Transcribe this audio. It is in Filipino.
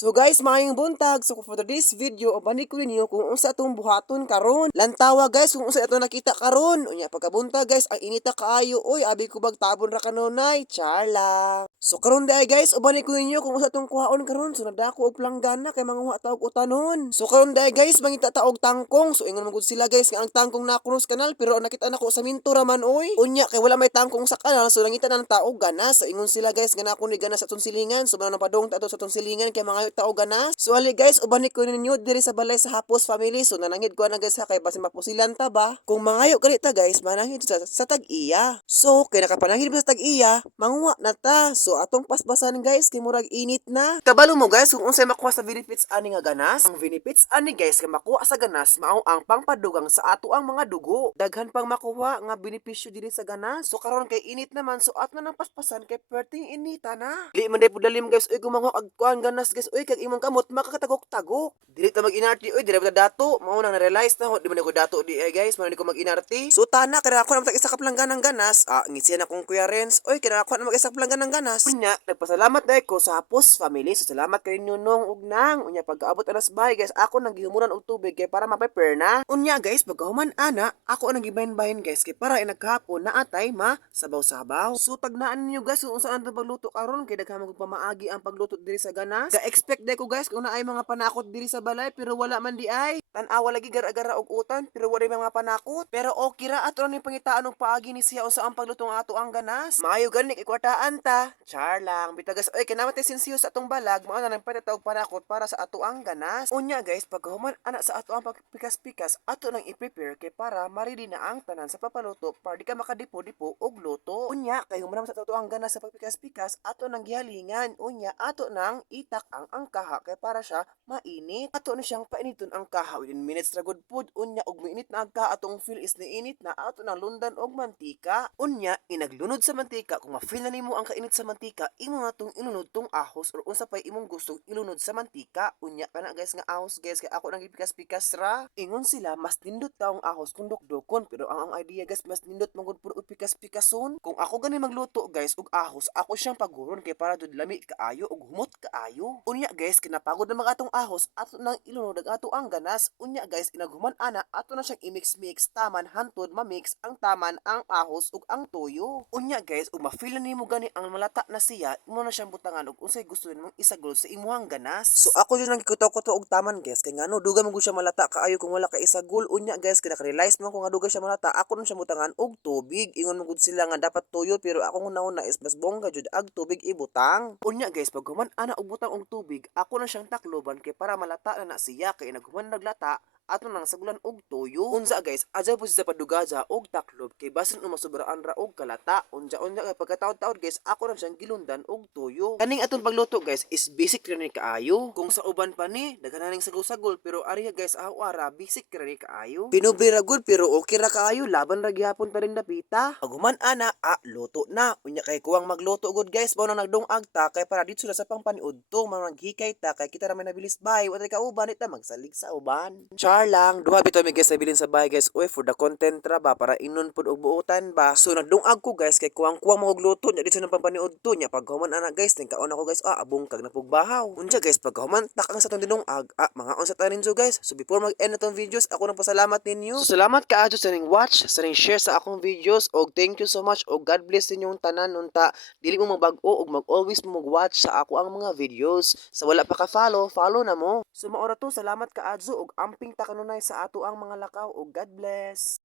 So guys, maayong buntag. So for today's video, balik ko ninyo kung unsa atong buhaton karon. Lantawa guys, kung unsa atong nakita karon. Unya pagkabuntag guys, ang inita kaayo. Oy, abi ko bag tabon ra kanunay. Charla. So karon day guys, balik ko ninyo kung unsa atong kuhaon karon. So nadako og planggana kay mga taog utanon. So karon day guys, mangita taog tangkong. So ingon magud sila guys nga ang tangkong nakuno sa kanal pero ang nakita nako sa minto raman oy. Unya kay wala may tangkong sa kanal, so nangita na ng taog ganas. So ingon sila guys nga nako ni ganas sa atong silingan. So man padong tato sa atong silingan kay mga tao ganas. So ali guys, ubanik ko ninyo diri sa balay sa Hapos family. So nanangid ko na guys ha kay basin mapusilan ta ba. Kung mangayo kani ta guys, manangid sa tag-iya. So kay nakapanangid sa tag-iya, manguwa na ta. So atong pasbasan guys kay murag init na. Kabalo mo guys kung unsay makuha sa benefits ani nga ganas? Ang benefits ani guys nga makuha sa ganas mao ang pangpadugang sa ato ang mga dugo. Daghan pang makuha nga benepisyo diri sa ganas. So karon kay init naman, so at na nang paspasan kay perting inita na. Di man day pudalim guys, uy gumango ag kuan ganas guys, uy kag imong kamot makakatagok-tagok. Dili ta mag-inarti, uy dili ta dato. Mao nang na-realize na di man ko dato di ay guys, man ko mag-inarti. So tana kada ako na mag-isa ka planggan ng ganas. Ngisiya na kong Kuya Renz, uy kada ako na mag-isa ka planggan ng ganas. Unya, nagpasalamat dai ko sa Hapos family. So salamat kay Nunong ug Nang. Unya pagkaabot alas bahay guys, ako nang gihumuran og tubig kay para ma-prepare na. Unya guys, pagkahuman ana, ako nang gibahin-bahin guys kay para inaghapon na atay sabaw-sabaw. So tagnaan niyo guys kung saan ang pagluto karon kay daghan mag pamaagi ang pagluto diri sa ganas. Ga-expect day ko guys kung naay mga panakot diri sa balay pero wala man di ay. Tan-awa lagi gara-gara og utan pero wala mga panakot. Pero okay ra ato ni pangitaan og paagi ni siya unsa ang pagluto nga ato ang ganas. Maayo gani kay kwartaan ta. Char lang. Bitagas oy kinamatay sinsiyo sa atong balag mao na nang patatawag panakot para sa ato ang ganas. Unya guys pagkahuman ana sa ato ang pagpikas-pikas ato nang i-prepare kay para ma-ready na ang tanan sa papaluto para di ka makadipo-dipo og luto. Unya kay humanam sa ato ang ganas sa pagpikas-pikas ato nang gihalingan. Unya ato nang itak ang angkaha kay para siya mainit. Ato na siyang painiton ang kaha within minutes ra good food. Unya og mainit na ang kaha atong feel is niinit na ato nang lundan og mantika. Unya inaglunod sa mantika kung ma-feel na nimo ang kainit sa mantika, imo na tong ilunod tong ahos or unsa pay imong gustong ilunod sa mantika. Unya kana guys nga ahos guys kay ako nang gipikas-pikas ra. Ingon sila mas nindot daw ang ahos kung dukdukon pero ang idea guys mas nindot magud pud og pikas-pikason. Kung ako gani magluto guys og ahos, ako siyang paguron kay para dud lami kaayo og humot kaayo. Unya guys kinapagod na mga atong ahos ato nang ilunod ang ato ang ganas. Unya guys inaghuman ana ato na siyang i-mix taman hantod ma-mix ang taman ang ahos ug ang toyo. Unya guys ug ma-feel na nimo gani ang malata na siya, imo na siyang butangan og unsay gusto nimong isagol sa imuhang ganas. So ako jud nang gikuto-kuto og taman guys kay ngano duga man gud siya malata kaayo kung wala ka isagol. Unya guys kay naka-realize man ko nga duga siya malata, ako na siyang butangan og tubig. Ingon man gud sila nga dapat toyo pero ako una is mas bongga jud ag tubig ibutang. Unya guys pag human ana og butang og tubig, ako na siyang takloban kay para malata na siya kay naghuman naglata ato nang sagulan og toyo. Unsa guys, adja po sa padugaza og taklob kay basin masubraan ra og kalata. Unja kay pagkataod-taod guys, ako na siyang gilundan og toyo. Kaning atong pagluto guys is basic ra ni kaayo. Kung sa uban pa ni daghan ning sagol-sagol pero ariya guys ara basic ra ni kaayo. Pinubri ra gud pero okay ra kaayo, laban ra gihapon ta rin dapita. Pag human ana, luto na. Unya kay kuwang magluto gud guys, mao nang nagdungag ta kay para dito sa pangpaniudto, maghikay ta kay kita ra may nabilis bahay, wa tay kauban ita magsalig sa uban. Char lang, duha bitaw mi guys nabilin sa bahay guys. Oy for the content ra ba para inon pud og buotan ba. So nagdungag ko guys kay kuwang magluto nya dito sa pangpaniudto nya pag human ana guys, tingkaon ako guys, abong kag napugbahaw. Unya guys pag human takang sa tong dinungag, mga on sa tanin so guys. So before mag-end na tong videos, ako nang pasalamat ninyo. So salamat kaadto sa ning watch, sa ning share sa akong videos og thank you so much og God bless ninyong tanan unta dili mo magbag-o og mag-always mo mag-watch sa ako ang mga videos. Sa wala pa ka-follow, follow na mo. So maura to, salamat kaadto og amping ta kanunay sa ato ang mga lakaw og God bless.